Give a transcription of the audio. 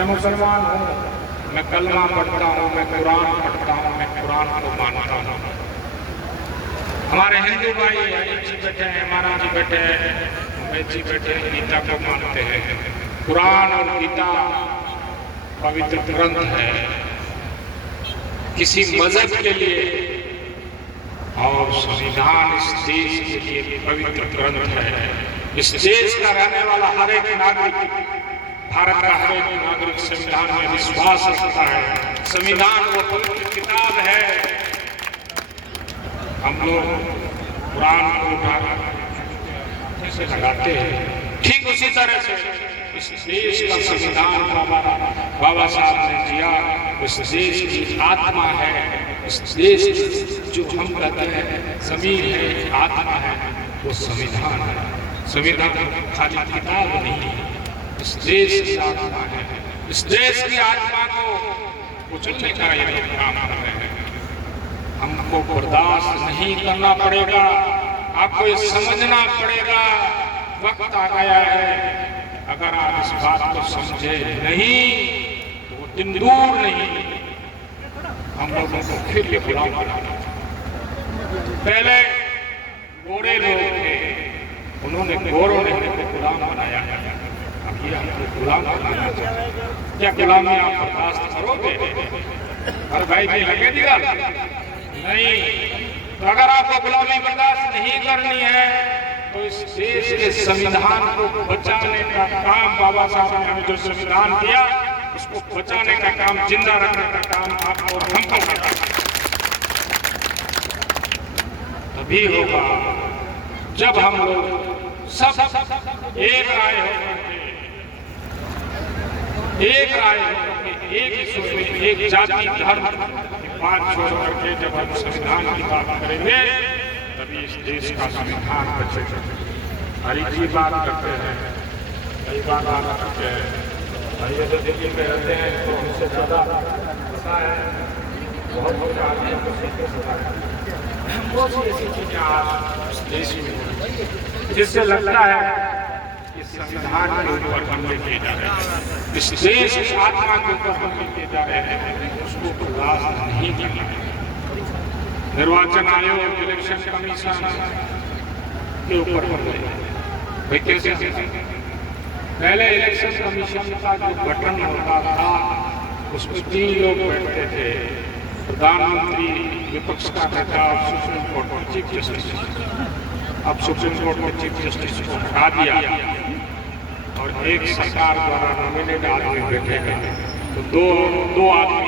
मैं मुसलमान हूँ, मैं कलमा पढ़ता हूँ, मैं कुरान पढ़ता हूँ, मैं कुरान को मानता हूँ। हमारे हिंदू भाई अनिल जी बैठे हैं, महाराज जी बैठे हैं, उमेश जी बैठे हैं, गीता को मानते हैं। कुरान और गीता पवित्र ग्रंथ है किसी मजहब के लिए, और संविधान इस देश के लिए पवित्र ग्रंथ है। इस देश का रहने वाला हर एक नागरिक, भारत का हर एक नागरिक संविधान में विश्वास रखता है। संविधान वो पवित्र किताब है। हम लोग कुरान को उठाकर जैसे लगाते हैं, ठीक उसी तरह से इस देश का संविधान बाबा साहब ने दिया, इस देश की आत्मा है। इस देश जो हम कहते हैं जमीन है, आत्मा है, वो संविधान है। संविधान खाली किताब नहीं है, इस देश की आत्मा है। इस देश की आत्मा को कुचलने का ये काम कर रहे हैं। हमको बर्दाश्त नहीं करना पड़ेगा, आपको ये समझना पड़ेगा। वक्त आ गया है, अगर आप इस बात को समझे नहीं तो वो दिन दूर नहीं, हम लोगों को फिर ये गुलाम बनाना। पहले गोरे लोग थे, उन्होंने गोरों ने हमको गुलाम बनाया, अब ये हमको गुलाम बनाना चाहिए। क्या गुलामी आप बर्दाश्त करोगे? हर भाई की लगे दिया नहीं। तो अगर आपको गुलामी बर्दाश्त नहीं करनी है तो इस देश के संविधान को बचाने का काम, बाबा साहब ने हमें जो संविधान दिया उसको बचाने का काम, जिंदा रखने का काम आपको और हमको करना है। तभी होगा जब हम लोग सब एक राय होकर, एक ही सोच में, एक जाति धर्म बात छोड़ करके जब हम संविधान की बात करेंगे तभी इस देश का संविधान बचेगा। हर एक ही बात करते हैं, कई बात करते हैं, भाई तो दिल्ली में रहते हैं तो हमसे ज्यादा पता है, बहुत आदमी को बहुत सी ऐसी चीजें आज इस देश में जिससे लगता है कि संविधान के ऊपर हमले किए जा रहे हैं, इस देश की आत्मा के ऊपर हमले किए जा रहे हैं, उसको बर्दाश्त नहीं करना। निर्वाचन आयोग, इलेक्शन कमीशन के ऊपर हमले भाई कैसे? पहले इलेक्शन कमीशन का जो बटन होता था उसमें 3 लोग बैठते थे, प्रधानमंत्री, विपक्ष का नेता और सुप्रीम कोर्ट में चीफ जस्टिस। अब सुप्रीम कोर्ट में चीफ जस्टिस को हटा दिया और एक सरकार द्वारा नॉमिनेट आदमी बैठेगा, तो दो आदमी